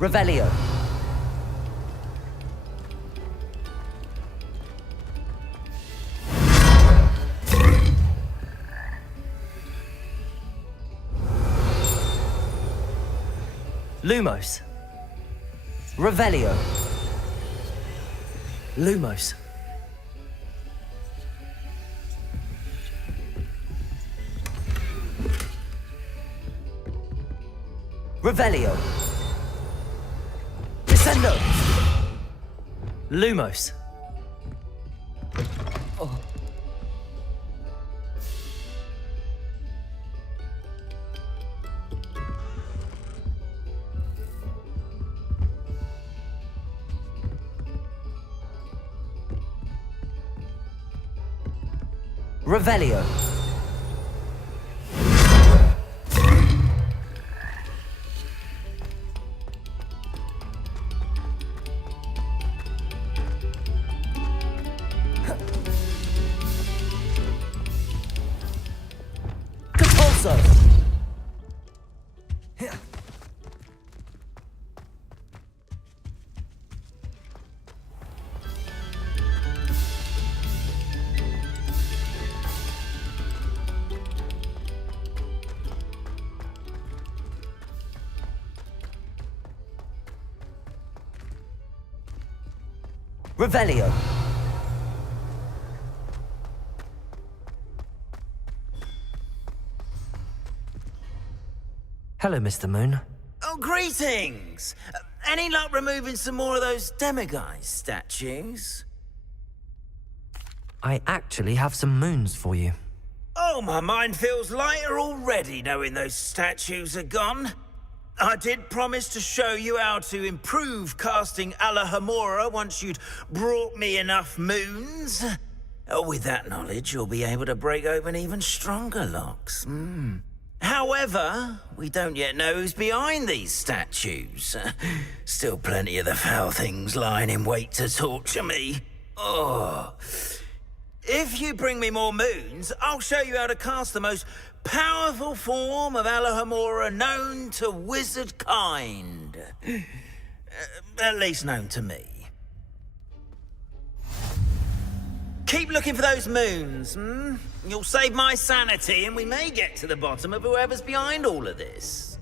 Revelio. Lumos. Revelio. Lumos. Revelio. Descendo. Lumos. Oh. Revelio. Compulso. Revelio. Hello, Mr. Moon. Oh, greetings! Any luck removing some more of those demiguise statues? I actually have some moons for you. Oh, my mind feels lighter already knowing those statues are gone. I did promise to show you how to improve casting Alohomora once you'd brought me enough moons. Oh, with that knowledge, you'll be able to break open even stronger locks. However, we don't yet know who's behind these statues. Still plenty of the foul things lying in wait to torture me. Oh. If you bring me more moons, I'll show you how to cast the most powerful form of Alohomora known to wizard kind. At least known to me. keep looking for those moons, hmm? You'll save my sanity, and we may get to the bottom of whoever's behind all of this.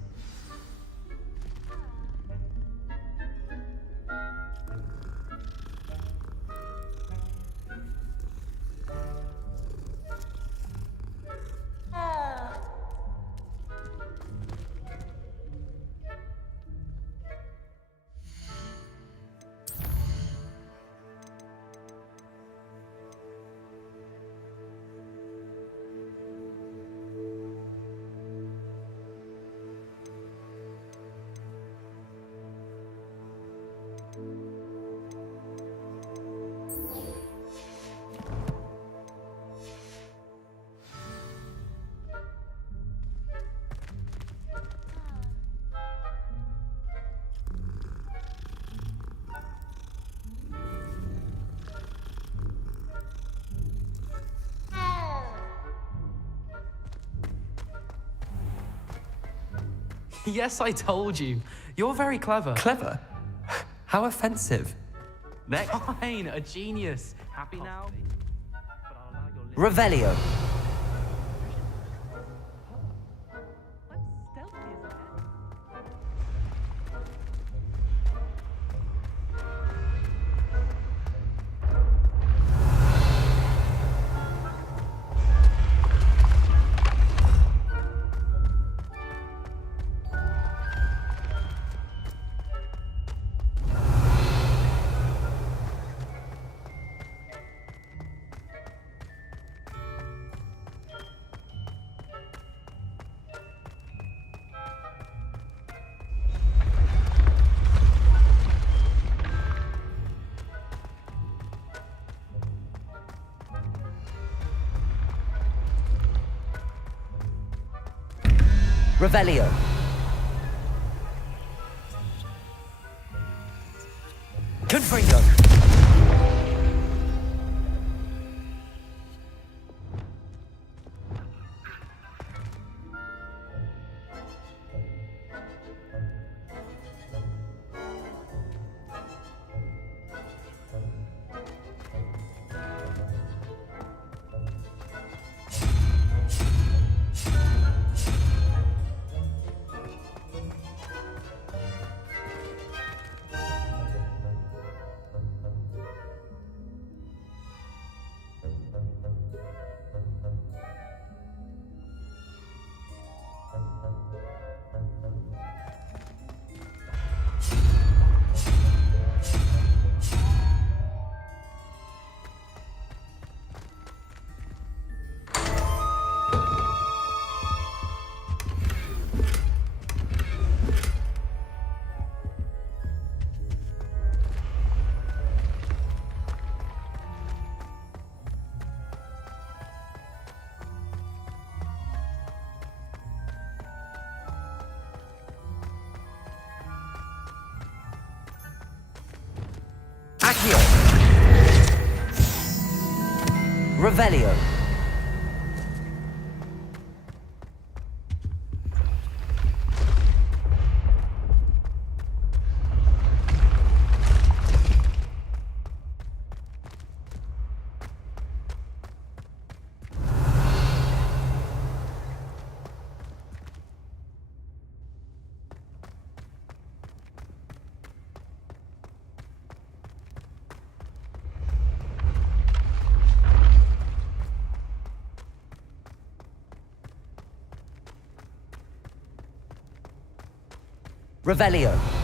Yes, I told you. You're very clever. Clever? How offensive. Next. Fine, a genius. Happy now? Revelio. Revelio. Confringo. Accio. Revelio. Revelio.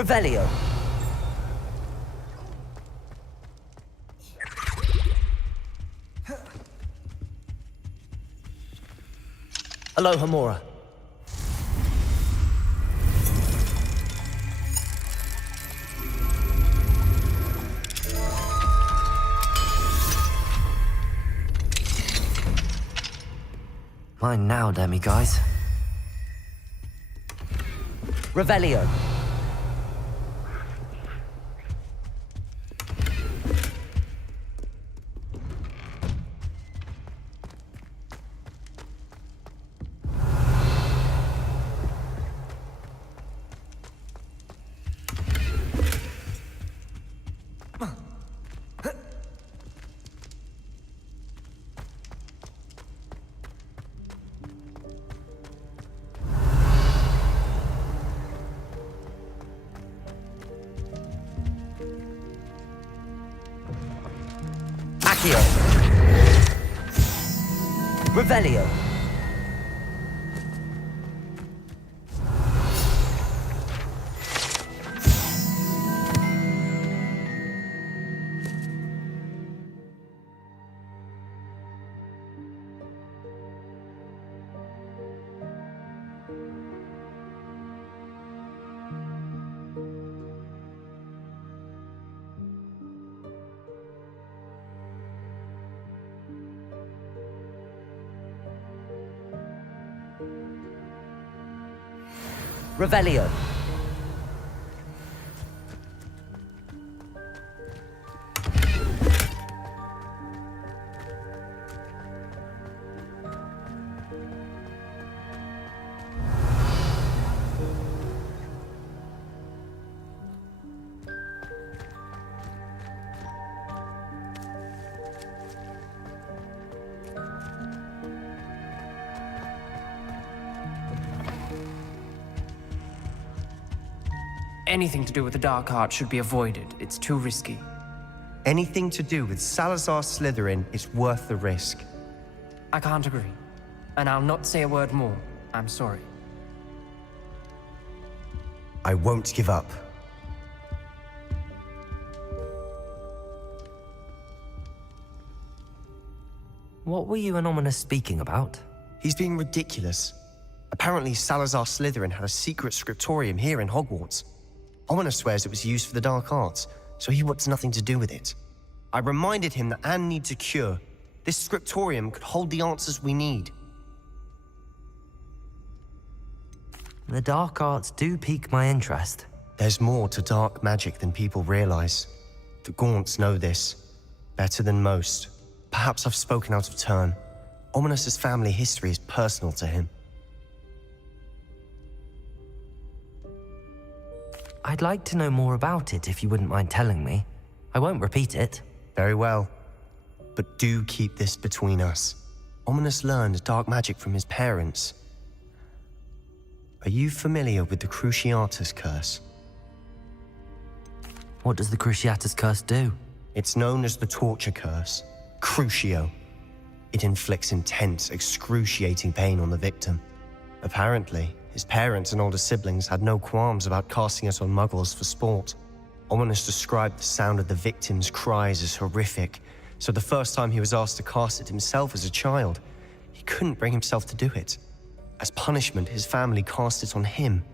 Revelio. Alohomora. Mine now, demiguise. Revelio. Accio. Revelio. Revelio. Anything to do with the dark art should be avoided. It's too risky. Anything to do with Salazar Slytherin is worth the risk. I can't agree. And I'll not say a word more. I'm sorry. I won't give up. What were you and Ominous speaking about? He's being ridiculous. Apparently Salazar Slytherin had a secret scriptorium here in Hogwarts. Ominous swears it was used for the dark arts, so he wants nothing to do with it. I reminded him that Anne needs a cure. This scriptorium could hold the answers we need. The dark arts do pique my interest. There's more to dark magic than people realize. The Gaunts know this, better than most. Perhaps I've spoken out of turn. Ominous's family history is personal to him. I'd like to know more about it if you wouldn't mind telling me. I won't repeat it. Very well. But do keep this between us. Ominous learned dark magic from his parents. Are you familiar with the Cruciatus Curse? What does the Cruciatus Curse do? It's known as the Torture Curse. Crucio. It inflicts intense, excruciating pain on the victim. Apparently, his parents and older siblings had no qualms about casting it on muggles for sport. Ominous described the sound of the victim's cries as horrific, so the first time he was asked to cast it himself as a child, he couldn't bring himself to do it. As punishment, his family cast it on him.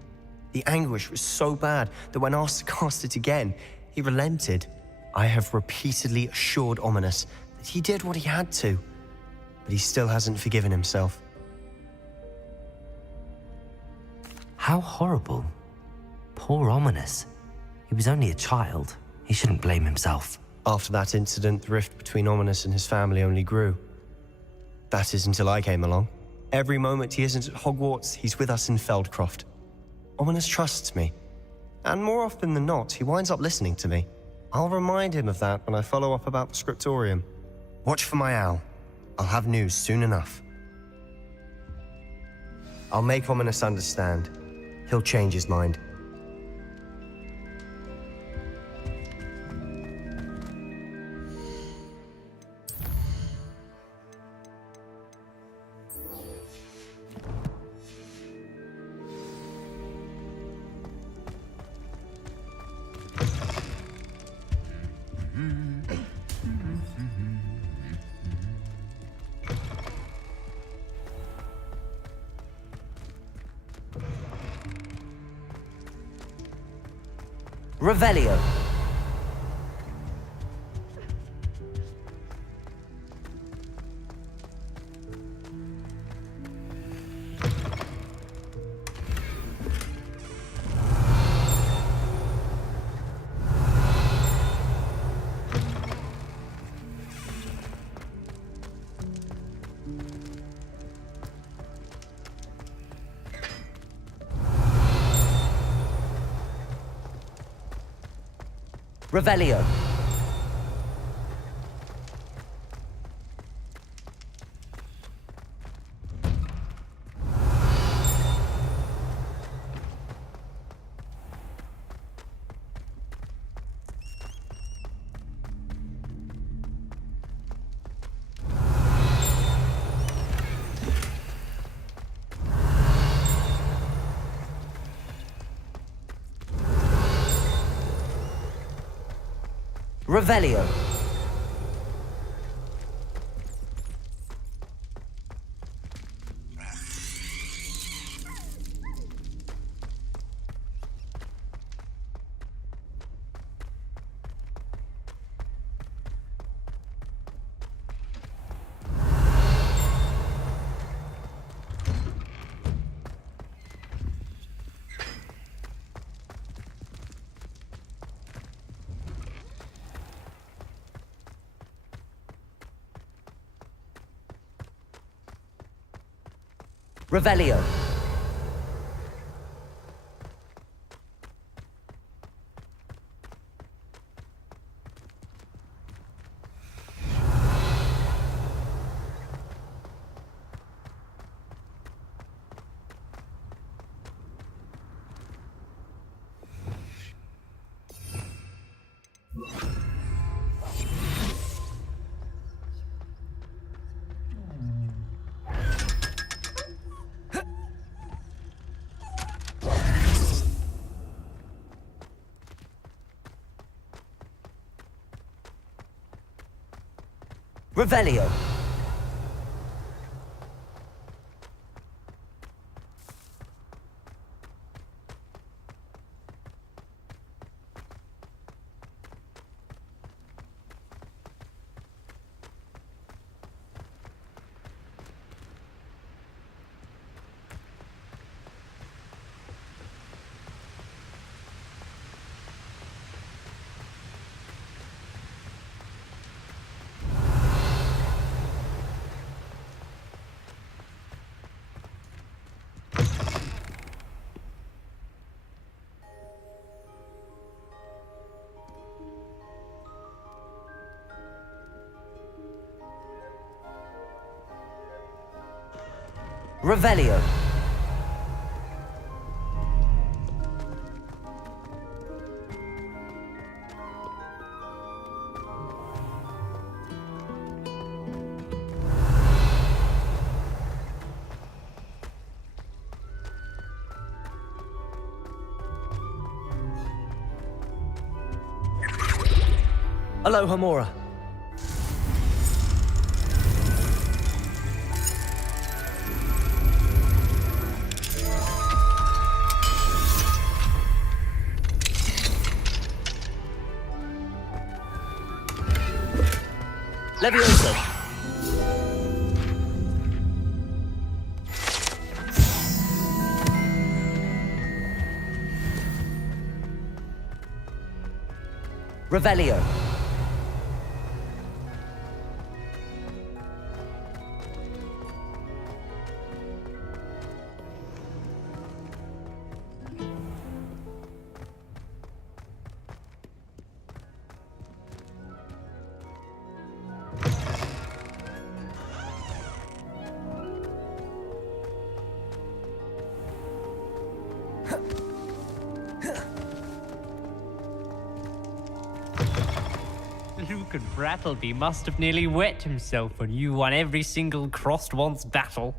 The anguish was so bad that when asked to cast it again, he relented. I have repeatedly assured Ominous that he did what he had to, but he still hasn't forgiven himself. How horrible. Poor Ominous. He was only a child. He shouldn't blame himself. After that incident, the rift between Ominous and his family only grew. That is until I came along. Every moment he isn't at Hogwarts, he's with us in Feldcroft. Ominous trusts me. And more often than not, he winds up listening to me. I'll remind him of that when I follow up about the scriptorium. Watch for my owl. I'll have news soon enough. I'll make Ominous understand. He'll change his mind. Revelio. Revelio. Revelio. Revelio. Revelio. Revelio. Alohomora. Levioso. Revelio. Luke and Brattleby must have nearly wet himself when you won every single crossed once battle.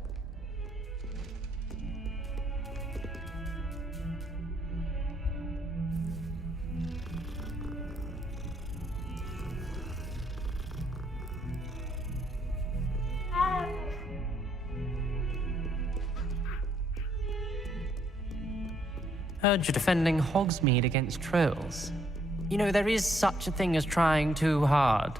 Heard you're defending Hogsmeade against trolls. You know, there is such a thing as trying too hard.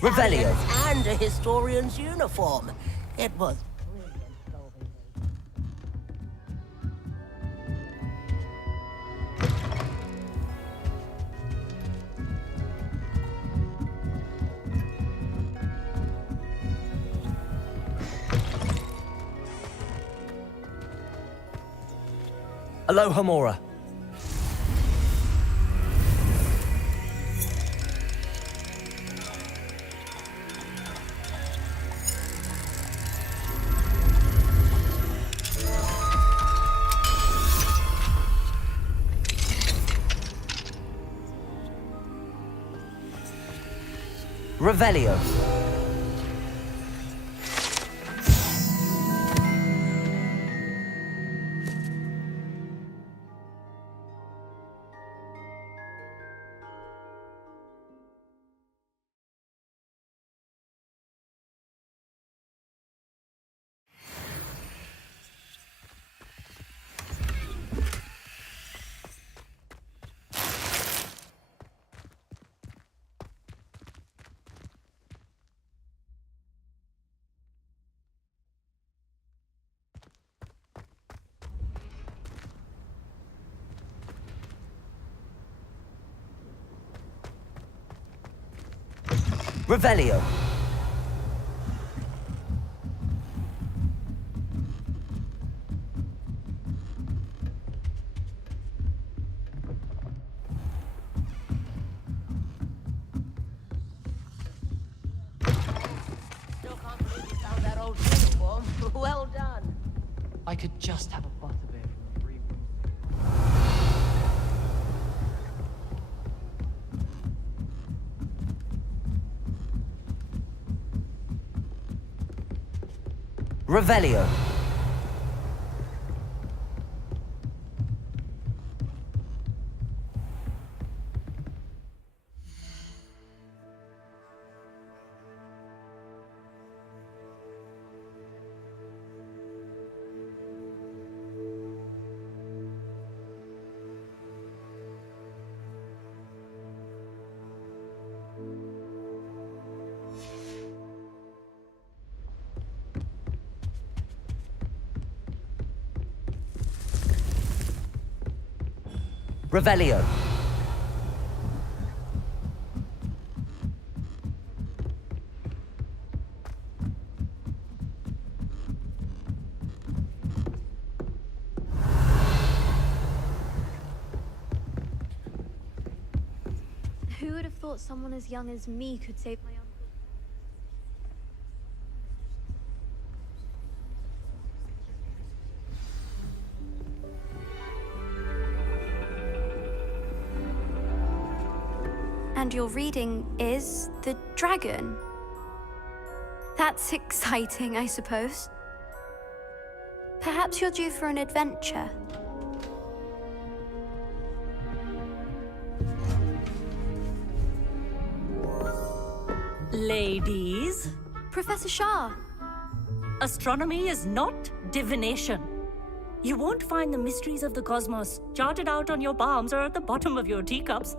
Revelio. And a historian's uniform. It was brilliant solving Aloha Mora. Revelio. Revelio. Still can't believe you found that old uniform. Well done. I could just have a butterbeer from a free room. Revelio. Revelio. Who would have thought someone as young as me could save my uncle? And your reading is the dragon. That's exciting, I suppose. Perhaps you're due for an adventure. Ladies, Professor Shah. astronomy is not divination. You won't find the mysteries of the cosmos charted out on your palms or at the bottom of your teacups.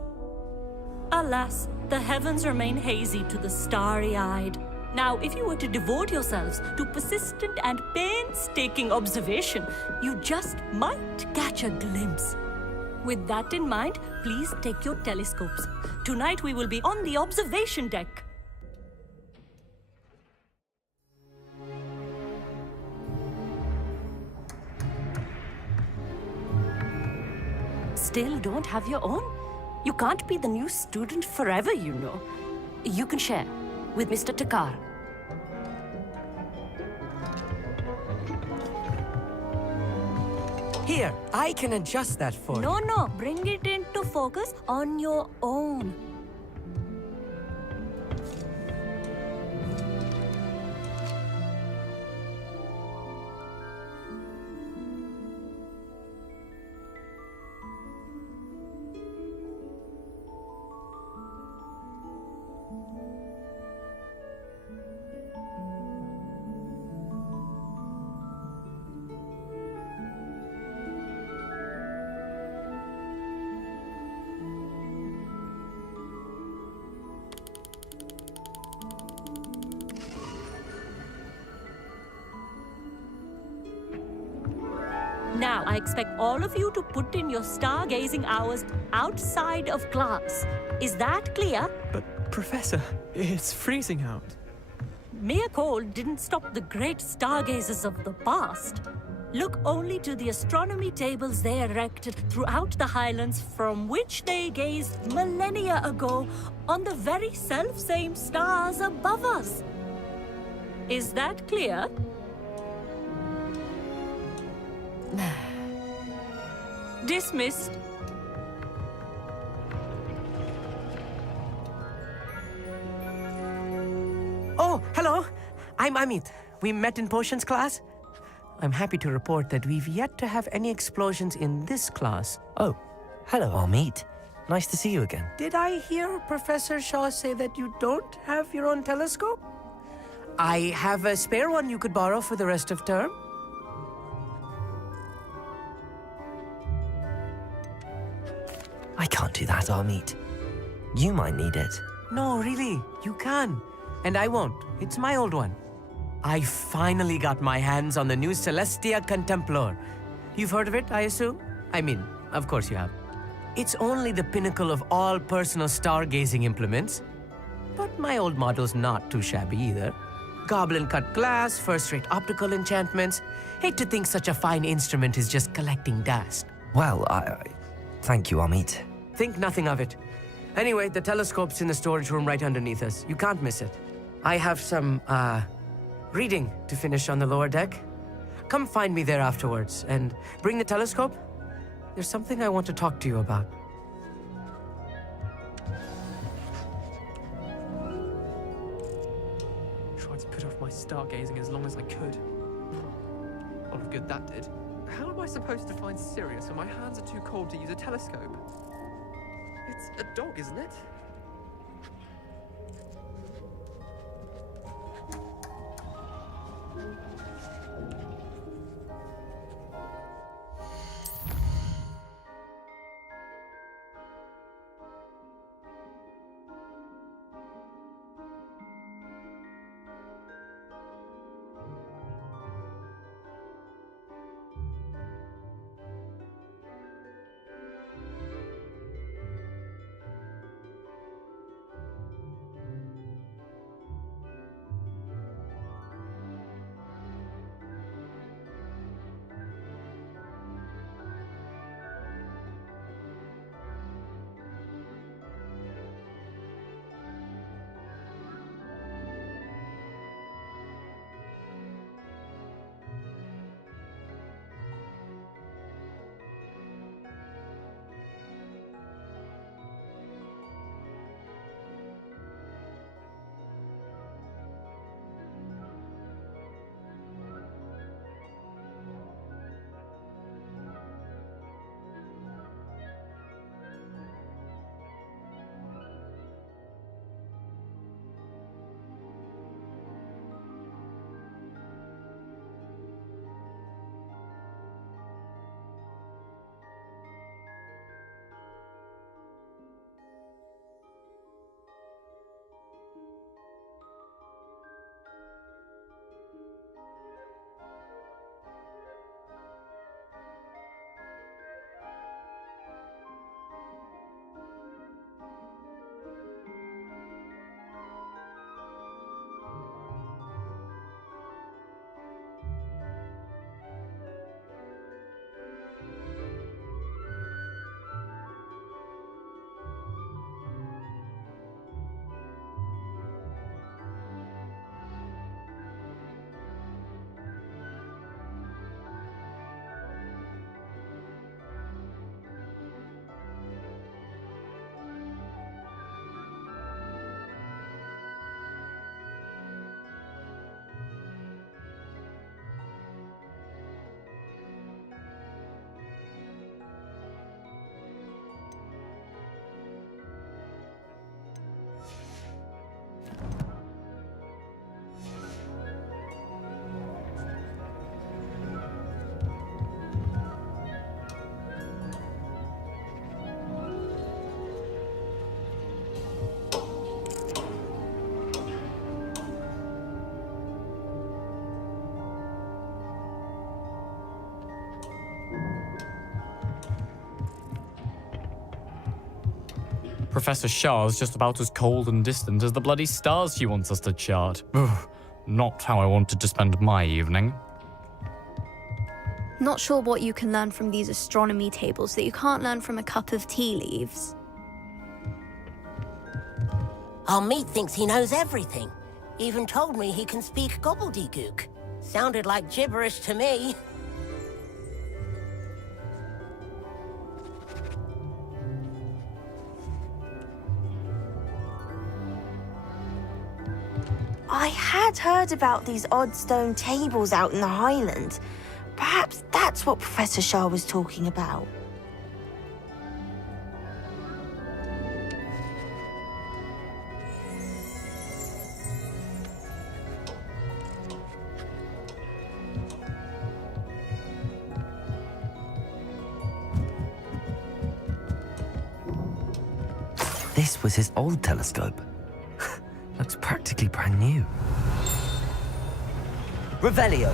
Alas, the heavens remain hazy to the starry-eyed. Now, if you were to devote yourselves to persistent and painstaking observation, you just might catch a glimpse. With that in mind, please take your telescopes. Tonight we will be on the observation deck. Still don't have your own? You can't be the new student forever, you know. You can share with Mr. Takar. Here, I can adjust that for you. No, bring it into focus on your own. Now, I expect all of you to put in your stargazing hours outside of class. Is that clear? But, Professor, it's freezing out. Mere cold didn't stop the great stargazers of the past. Look only to the astronomy tables they erected throughout the Highlands from which they gazed millennia ago on the very self-same stars above us. Is that clear? Dismissed. Oh, hello. I'm Amit. We met in potions class. I'm happy to report that we've yet to have any explosions in this class. Oh, hello, Amit. Nice to see you again. Did I hear Professor Shaw say that you don't have your own telescope? I have a spare one you could borrow for the rest of term. I can't do that, Amit. You might need it. No, really, you can. And I won't. It's my old one. I finally got my hands on the new Celestia Contemplar. You've heard of it, I assume? I mean, of course you have. It's only the pinnacle of all personal stargazing implements. But my old model's not too shabby either. Goblin-cut glass, first-rate optical enchantments. Hate to think such a fine instrument is just collecting dust. Well, thank you, Amit. Think nothing of it. Anyway, the telescope's in the storage room right underneath us. You can't miss it. I have some, reading to finish on the lower deck. Come find me there afterwards, and bring the telescope. There's something I want to talk to you about. Tried to put off my stargazing as long as I could. A lot of good that did. How am I supposed to find Sirius when my hands are too cold to use a telescope? It's a dog, isn't it? Professor Shah's just about as cold and distant as the bloody stars she wants us to chart. Ugh, not how I wanted to spend my evening. Not sure what you can learn from these astronomy tables that you can't learn from a cup of tea leaves. Our meat thinks he knows everything. Even told me he can speak gobbledygook. Sounded like gibberish to me. I had heard about these odd stone tables out in the Highland. Perhaps that's what Professor Shah was talking about. This was his old telescope. Looks practically brand new. Revelio.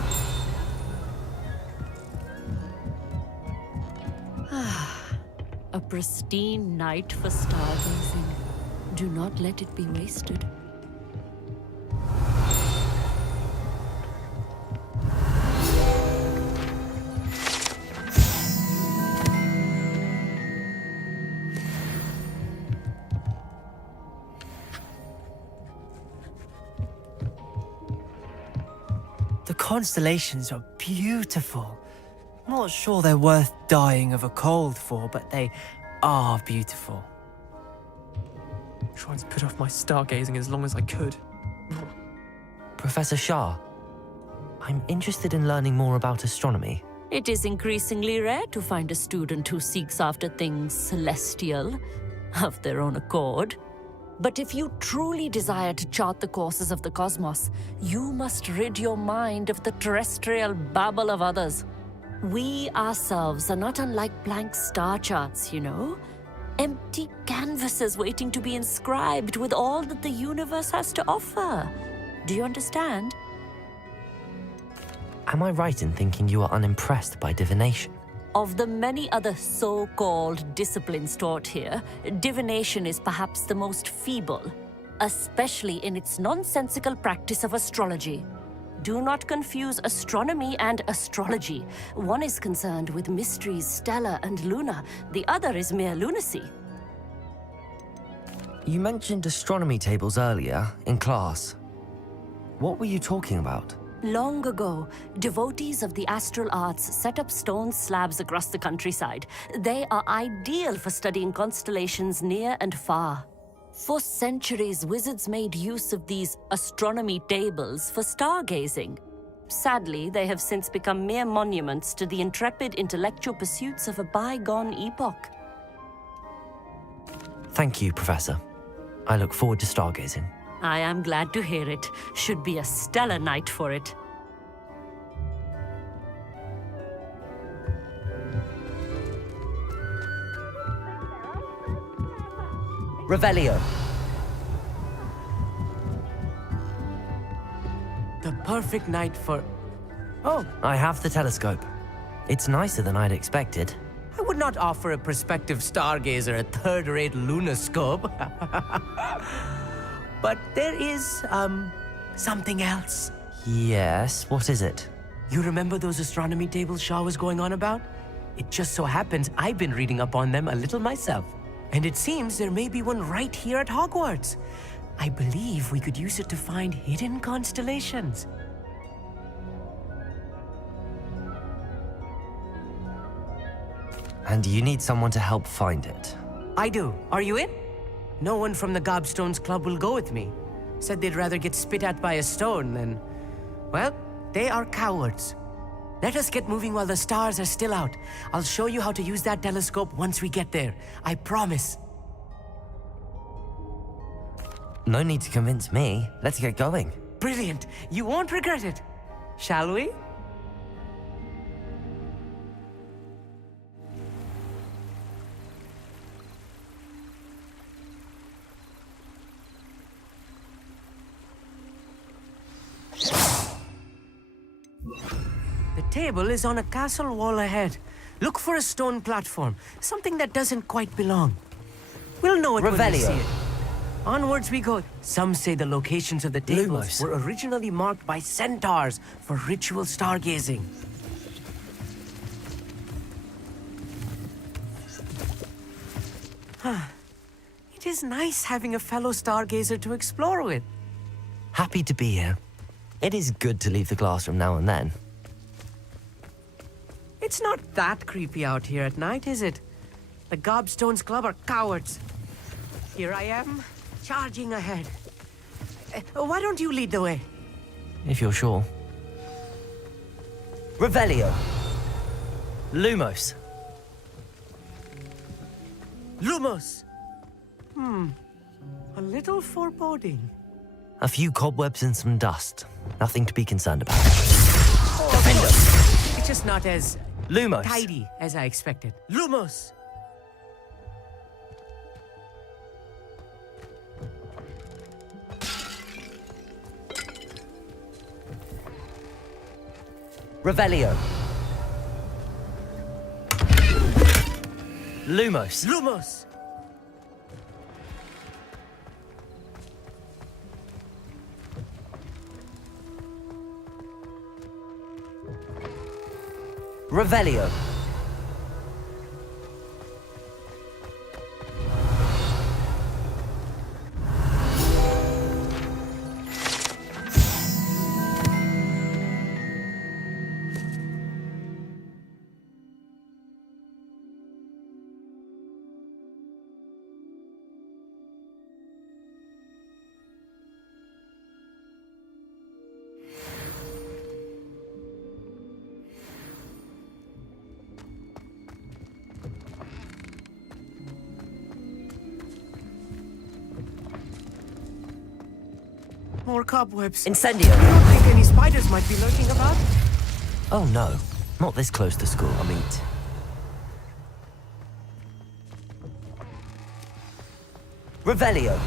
A pristine night for stargazing. Do not let it be wasted. The constellations are beautiful. Not sure they're worth dying of a cold for, but they are beautiful. Trying to put off my stargazing as long as I could. Professor Shah, I'm interested in learning more about astronomy. It is increasingly rare to find a student who seeks after things celestial of their own accord. But if you truly desire to chart the courses of the cosmos, you must rid your mind of the terrestrial babble of others. We ourselves are not unlike blank star charts, you know? Empty canvases waiting to be inscribed with all that the universe has to offer. Do you understand? Am I right in thinking you are unimpressed by divination? Of the many other so-called disciplines taught here, divination is perhaps the most feeble, especially in its nonsensical practice of astrology. Do not confuse astronomy and astrology. One is concerned with mysteries stellar and lunar, the other is mere lunacy. You mentioned astronomy tables earlier, in class. What were you talking about? Long ago, devotees of the astral arts set up stone slabs across the countryside. They are ideal for studying constellations near and far. For centuries, wizards made use of these astronomy tables for stargazing. Sadly, they have since become mere monuments to the intrepid intellectual pursuits of a bygone epoch. Thank you, Professor. I look forward to stargazing. I am glad to hear it. Should be a stellar night for it. Revelio. The perfect night for... Oh, I have the telescope. It's nicer than I'd expected. I would not offer a prospective stargazer a third-rate lunoscope. But there is, something else. Yes, what is it? You remember those astronomy tables Shah was going on about? It just so happens I've been reading up on them a little myself. And it seems there may be one right here at Hogwarts. I believe we could use it to find hidden constellations. And you need someone to help find it. I do. Are you in? No one from the Gobstones Club will go with me. Said they'd rather get spit at by a stone than... Well, they are cowards. Let us get moving while the stars are still out. I'll show you how to use that telescope once we get there. I promise. No need to convince me. Let's get going. Brilliant. You won't regret it. Shall we? The table is on a castle wall ahead. Look for a stone platform, something that doesn't quite belong. We'll know it when we Revelio. see it. Onwards we go. Some say the locations of the tables Lumos. were originally marked by centaurs for ritual stargazing. It is nice having a fellow stargazer to explore with. Happy to be here. It is good to leave the classroom now and then. It's not that creepy out here at night, is it? The Gobstones Club are cowards. Here I am, charging ahead. Why don't you lead the way? If you're sure. Revelio. Lumos. Lumos! A little foreboding. A few cobwebs and some dust. Nothing to be concerned about. It's just not as Lumos. tidy as I expected. Lumos! Revelio. Lumos. Lumos! Revelio. More cobwebs. Incendio. You don't think any spiders might be lurking about? Oh no, not this close to school, I mean. Revelio.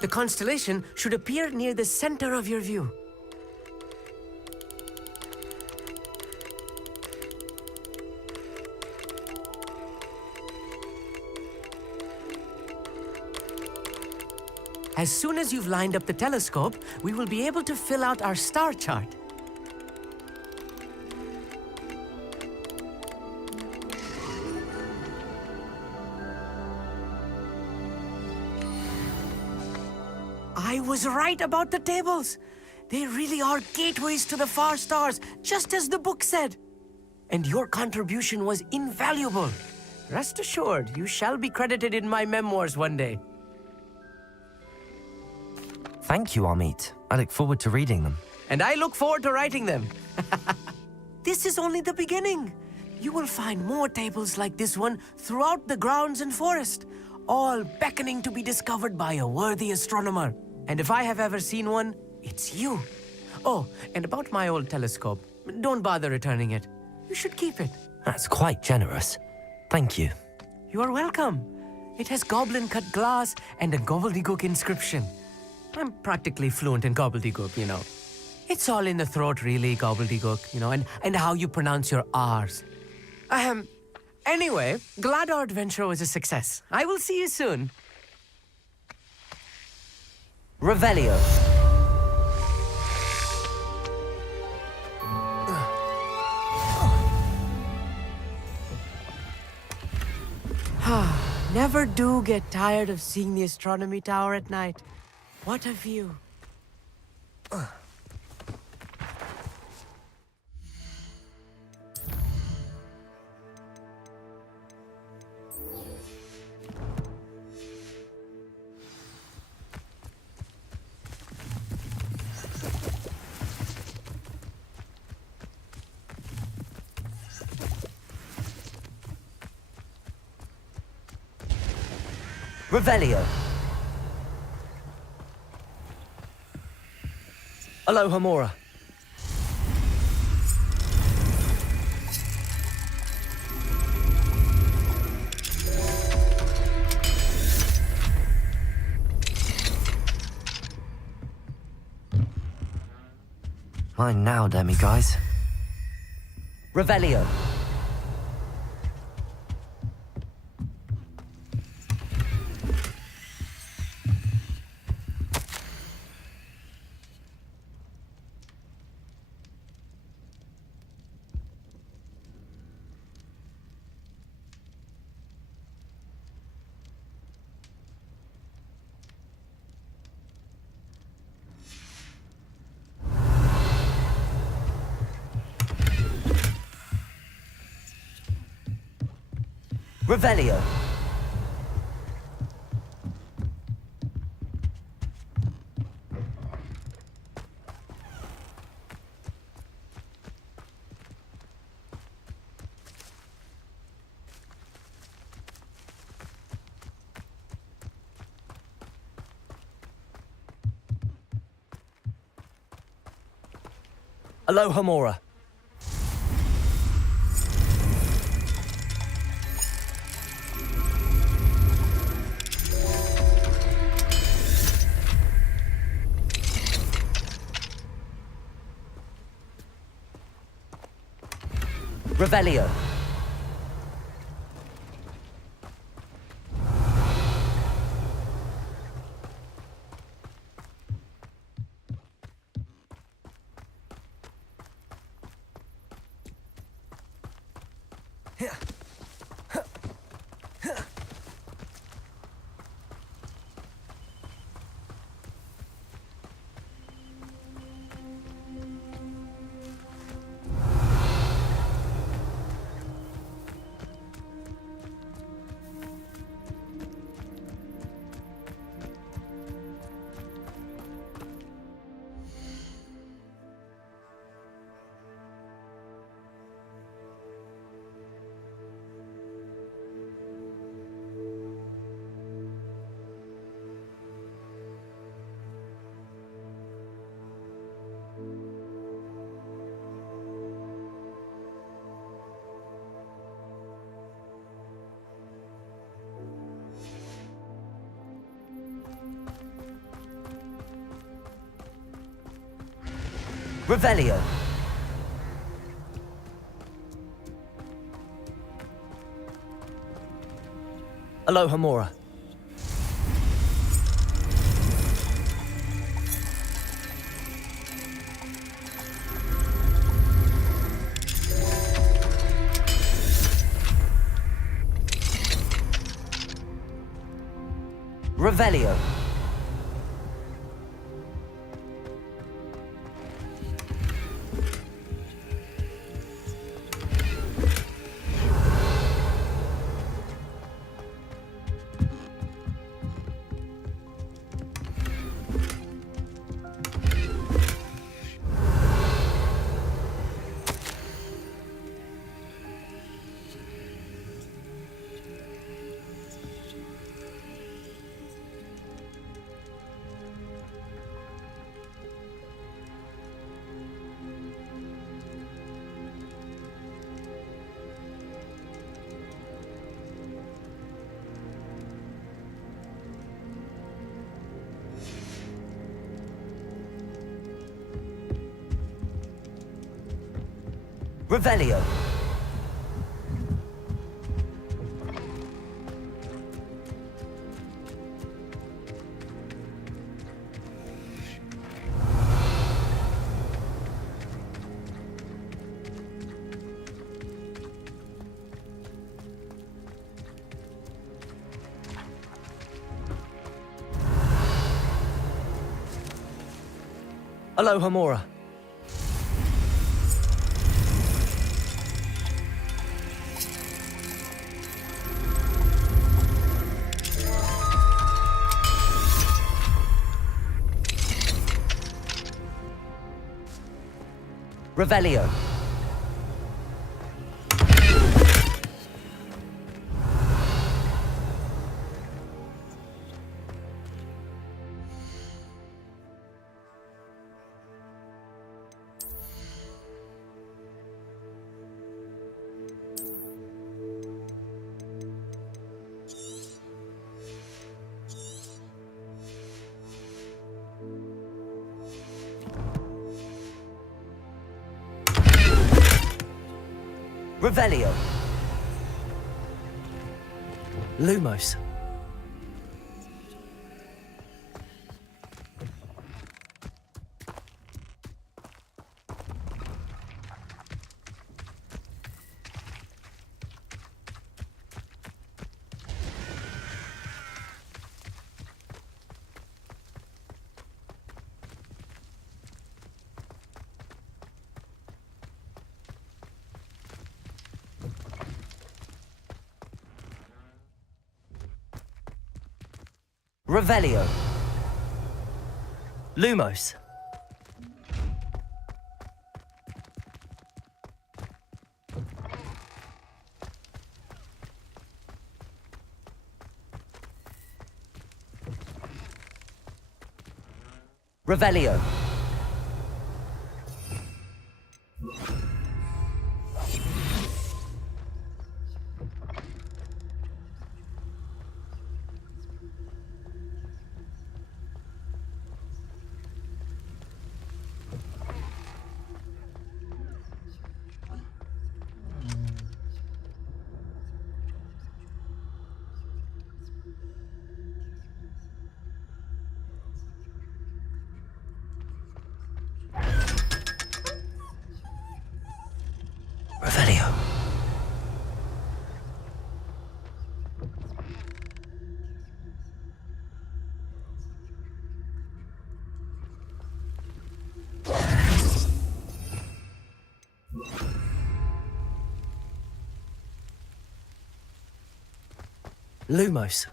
The constellation should appear near the center of your view. As soon as you've lined up the telescope, we will be able to fill out our star chart. I was right about the tables. They really are gateways to the far stars, just as the book said. And your contribution was invaluable. Rest assured, you shall be credited in my memoirs one day. Thank you, Amit. I look forward to reading them. And I look forward to writing them. This is only the beginning. You will find more tables like this one throughout the grounds and forest, all beckoning to be discovered by a worthy astronomer. And if I have ever seen one, it's you. Oh, and about my old telescope, don't bother returning it. You should keep it. That's quite generous. Thank you. You are welcome. It has goblin cut glass and a gobbledygook inscription. I'm practically fluent in gobbledygook, you know. It's all in the throat, really, gobbledygook, you know, and how you pronounce your R's. Anyway, glad our adventure was a success. I will see you soon. Revelio. Never do get tired of seeing the astronomy tower at night. What a view. Revelio. Aloha Mora. Mine now, demiguise. Revelio. Revelio. Aloha Mora. Revelio. Revelio. Aloha Mora. Revelio. Revelio. Aloha Mora. Revelio. Revelio. Lumos. Revelio. Lumos. Revelio. Revelio. Lumos.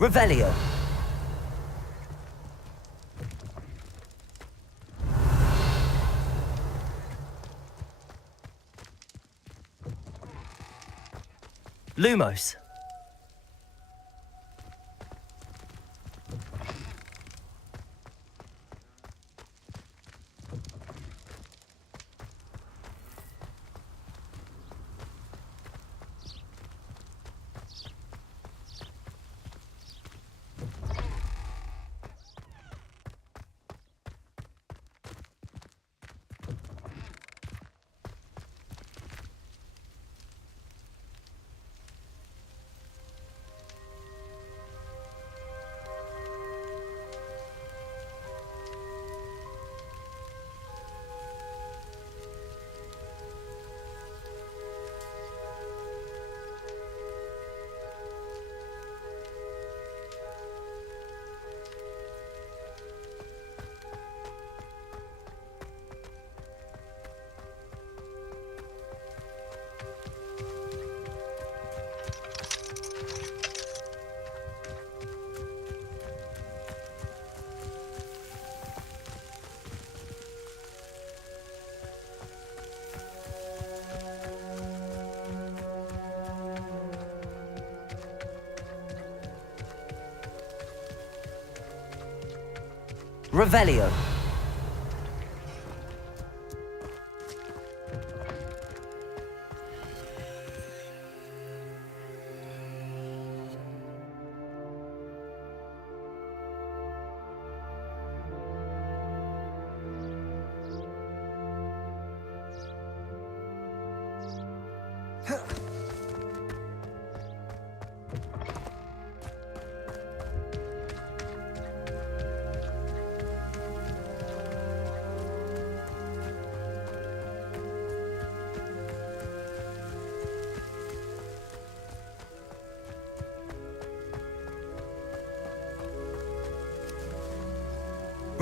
Revelio. Lumos. Revelio.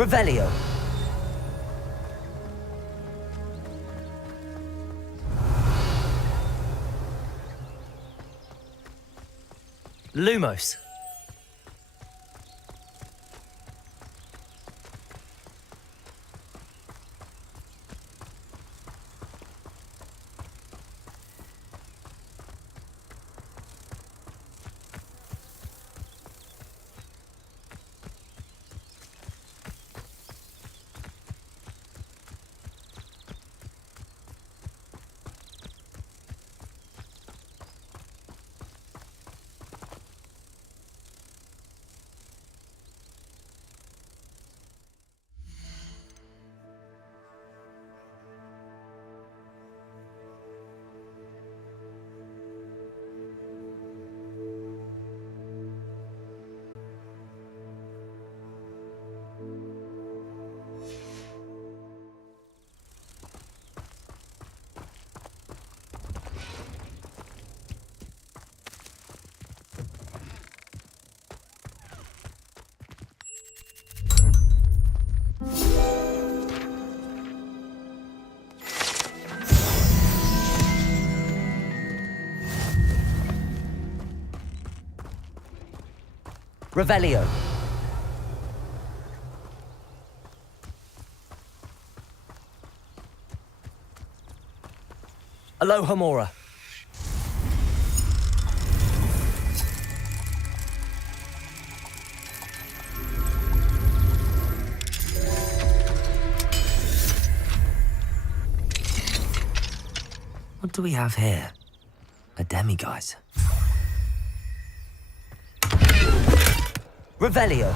Revelio. Lumos. Revelio. Alohomora. What do we have here? A demiguise. Revelio.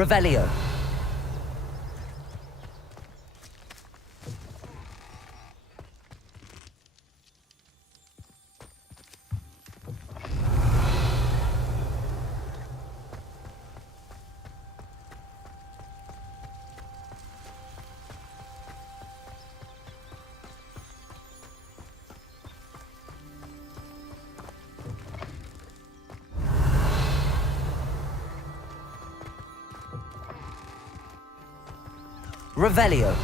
Revelio. Revelio.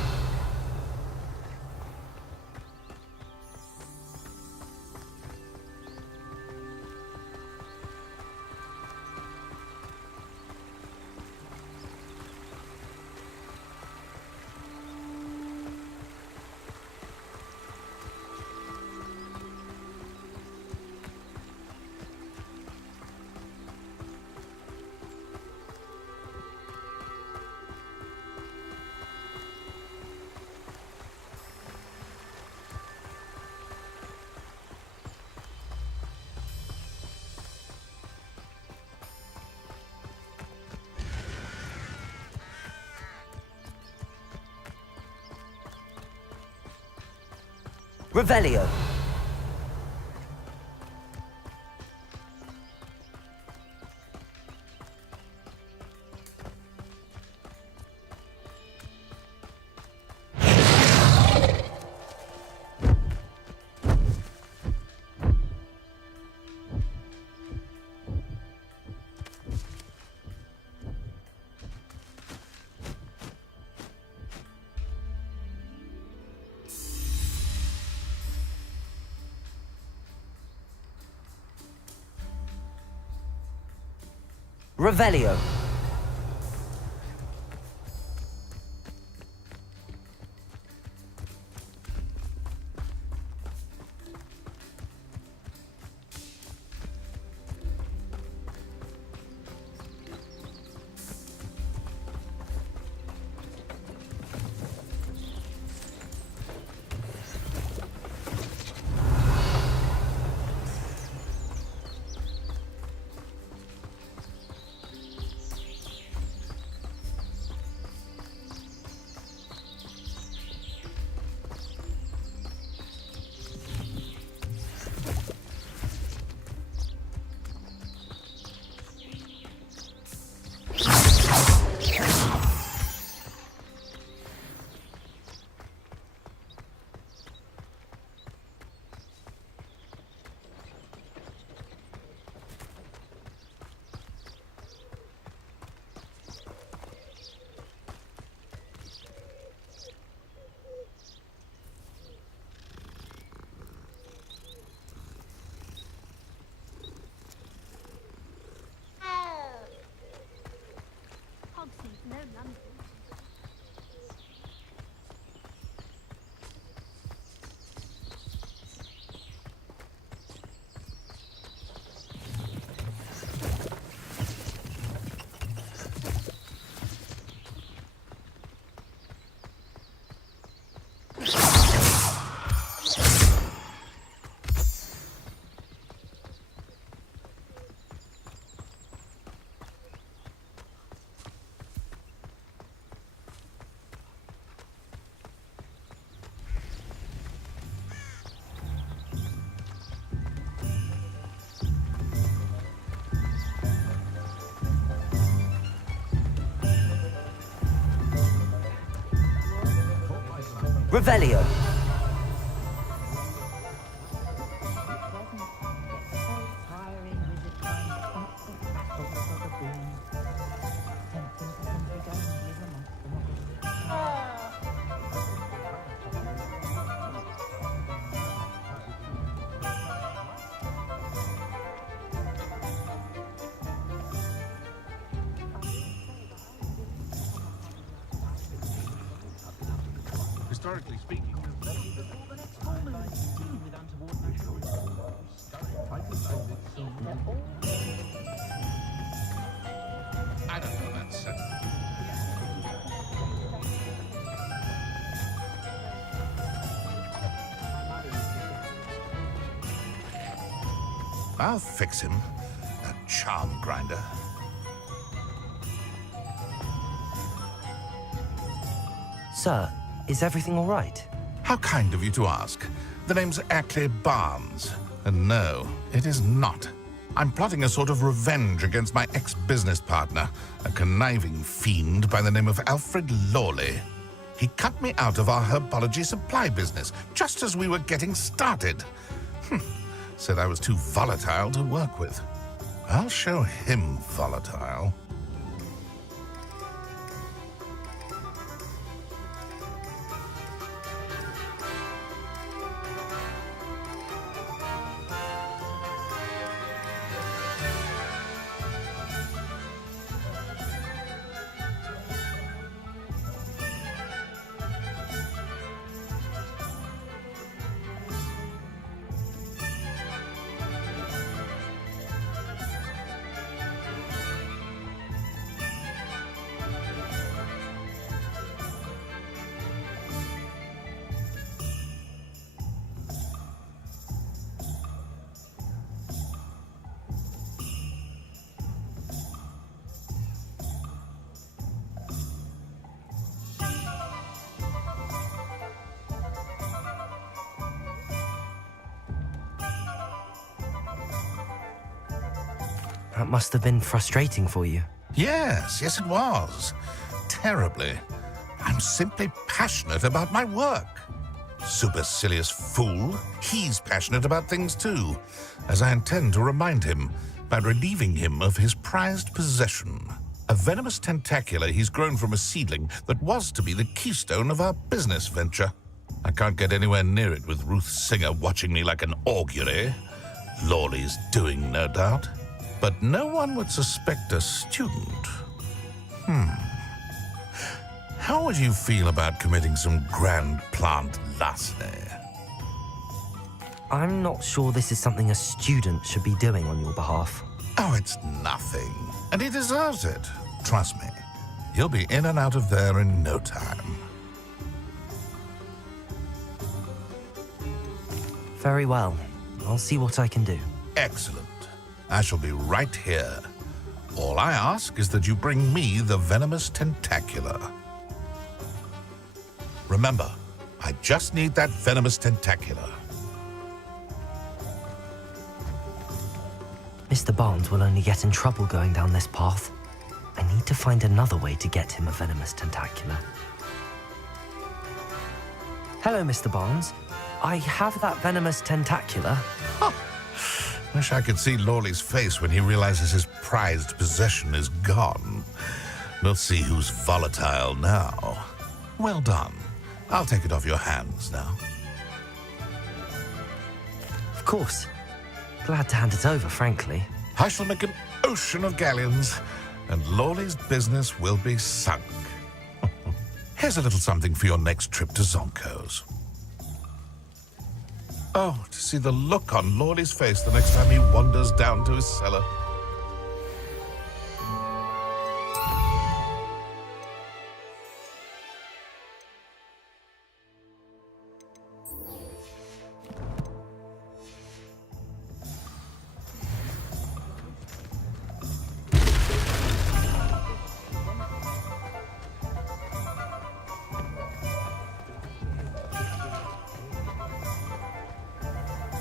Revelio. Revelio. Revelio. Historically speaking, I don't know that, sir. I'll fix him, that charm grinder. Sir, is everything all right? How kind of you to ask. The name's Ackley Barnes. And no, it is not. I'm plotting a sort of revenge against my ex-business partner, a conniving fiend by the name of Alfred Lawley. He cut me out of our herbology supply business just as we were getting started. Said I was too volatile to work with. I'll show him volatile. That must have been frustrating for you. Yes, it was. Terribly. I'm simply passionate about my work. Supercilious fool. He's passionate about things too, as I intend to remind him by relieving him of his prized possession. A venomous tentacula he's grown from a seedling that was to be the keystone of our business venture. I can't get anywhere near it with Ruth Singer watching me like an augury. Lawley's doing, no doubt. but no one would suspect a student. How would you feel about committing some grand plant larceny? I'm not sure this is something a student should be doing on your behalf. Oh, it's nothing. And he deserves it. Trust me. He'll be in and out of there in no time. Very well. I'll see what I can do. Excellent. I shall be right here. All I ask is that you bring me the venomous tentacula. Remember, I just need that venomous tentacula. Mr. Barnes will only get in trouble going down this path. I need to find another way to get him a venomous tentacula. Hello, Mr. Barnes. I have that venomous tentacula. Wish I could see Lawley's face when he realizes his prized possession is gone. We'll see who's volatile now. Well done. I'll take it off your hands now. Of course. Glad to hand it over, frankly. I shall make an ocean of galleons, and Lawley's business will be sunk. Here's a little something for your next trip to Zonko's. Oh, to see the look on Lawley's face the next time he wanders down to his cellar.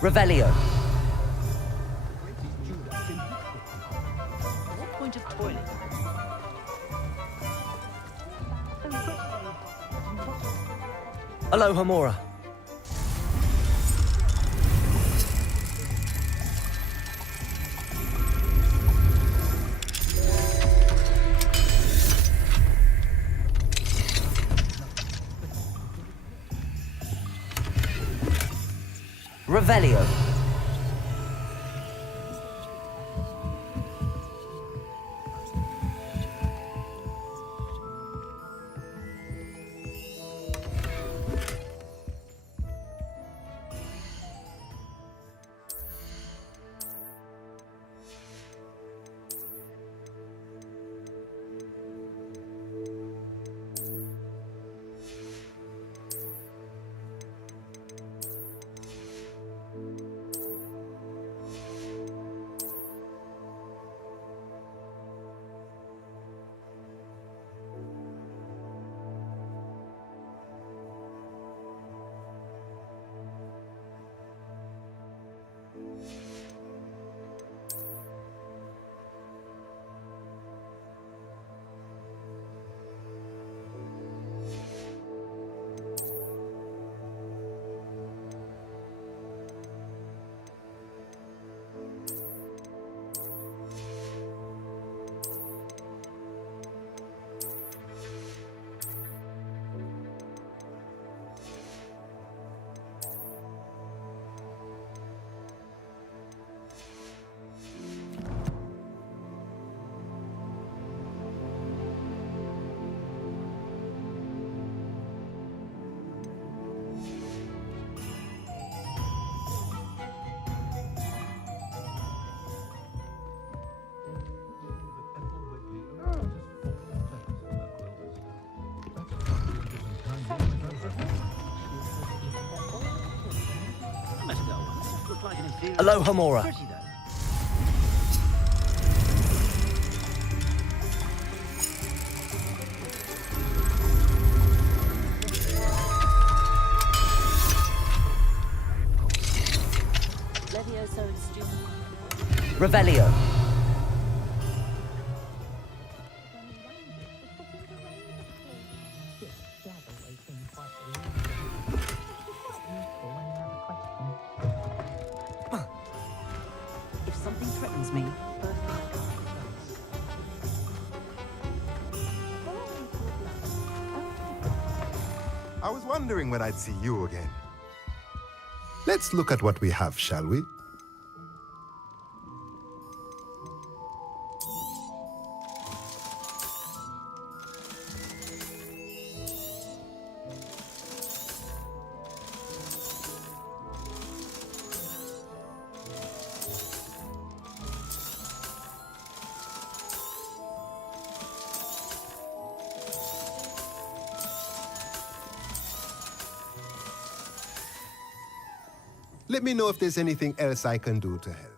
Revelio. What point of toilet? Aloha Mora. Revelio. Aloha Mora. Revelio. If something threatens me, I was wondering when I'd see you again. Let's look at what we have, shall we? Let me know if there's anything else I can do to help.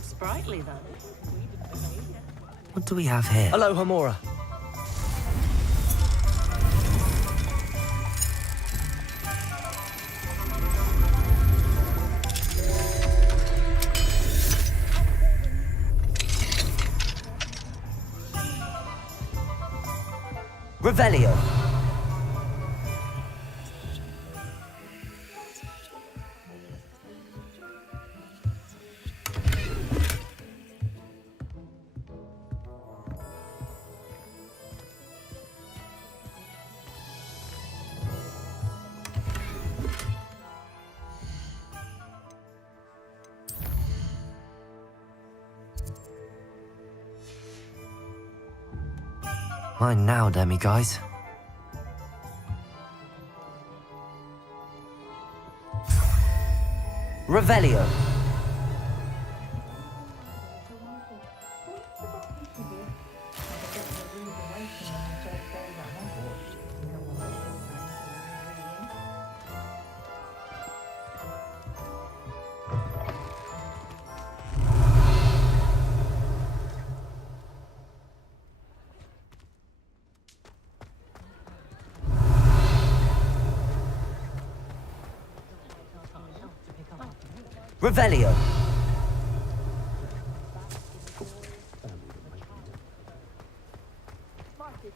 Sprightly, though. What do we have here? Hello, Hamora. Revelio. Mine now, demiguise. Revelio. Revelio.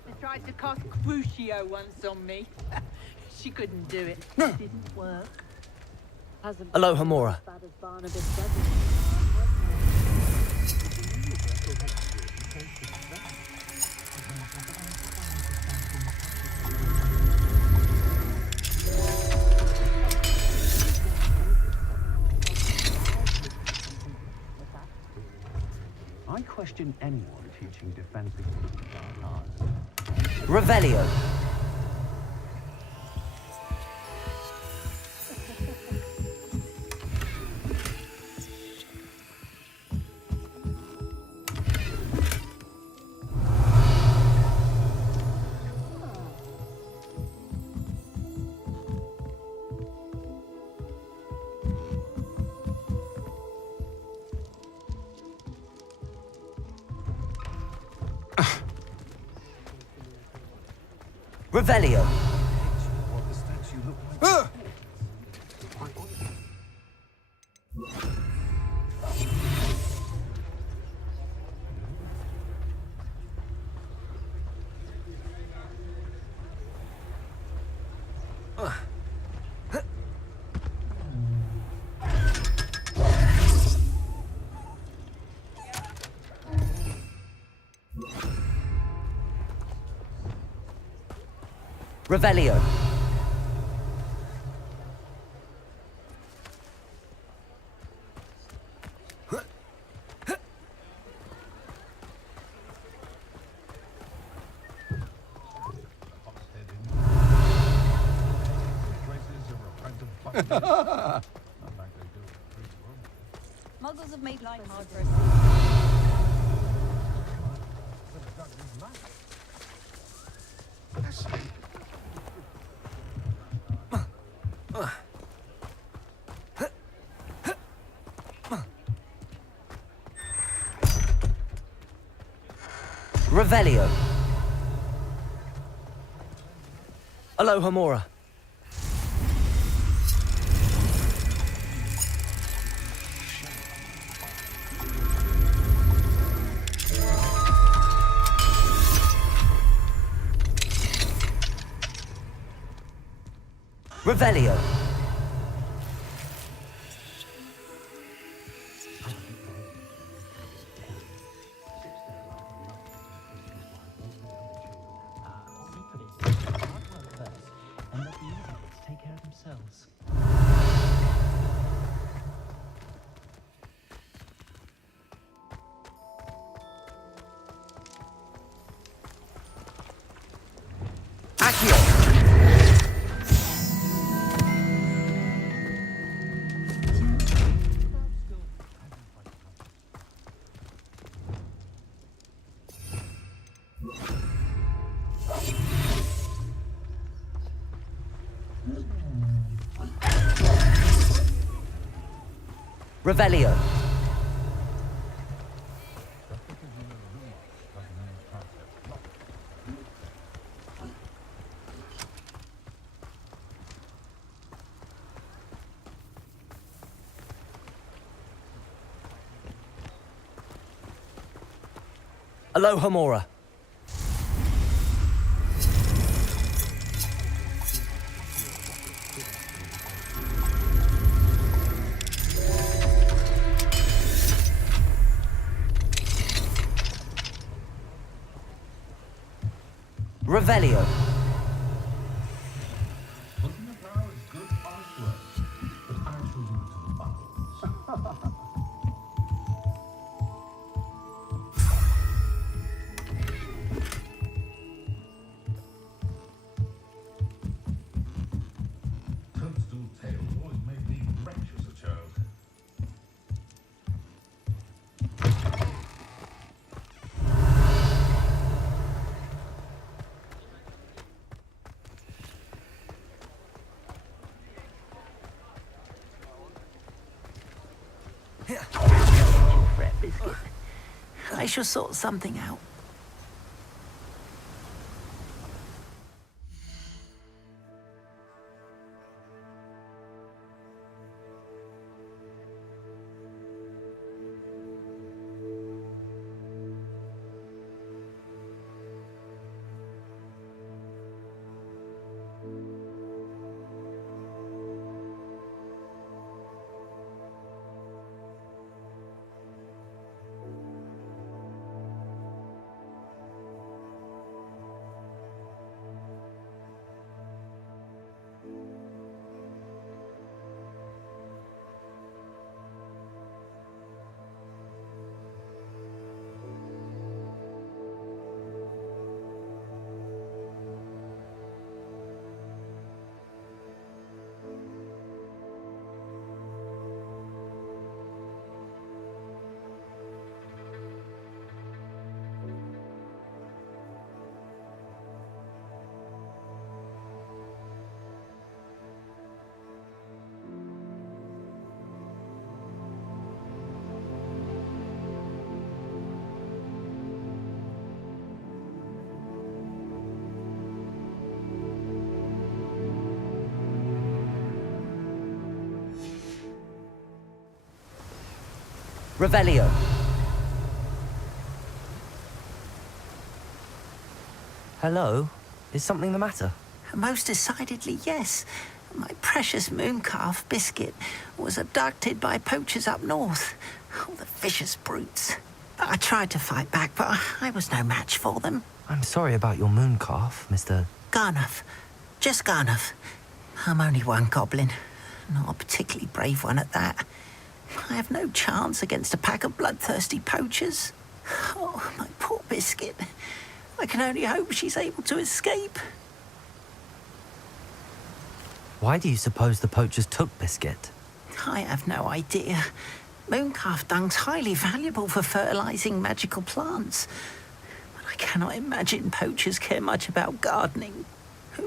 They tried to cast Crucio once on me. She couldn't do it. It didn't work. Hello, Hamora. I question anyone teaching defensive arts. Revelio. Revelio. Revelio. Muggles have made life hard for us. Revelio. Alohomora. Revelio. And let the idiots take care of themselves. Accio. Revelio. Alohomora. Revelio. Toadstool tales always made me wretched as a child. Fret, Biscuit. I shall sort something out. Revelio. Hello? Is something the matter? Most decidedly, yes. My precious mooncalf, Biscuit, was abducted by poachers up north. Oh, the vicious brutes. I tried to fight back, but I was no match for them. I'm sorry about your mooncalf, Mr. Garnuff. Just Garnuff. I'm only one goblin. Not a particularly brave one at that. I have no chance against a pack of bloodthirsty poachers. Oh, my poor Biscuit. I can only hope she's able to escape. Why do you suppose the poachers took Biscuit? I have no idea. Mooncalf dung's highly valuable for fertilizing magical plants. But I cannot imagine poachers care much about gardening.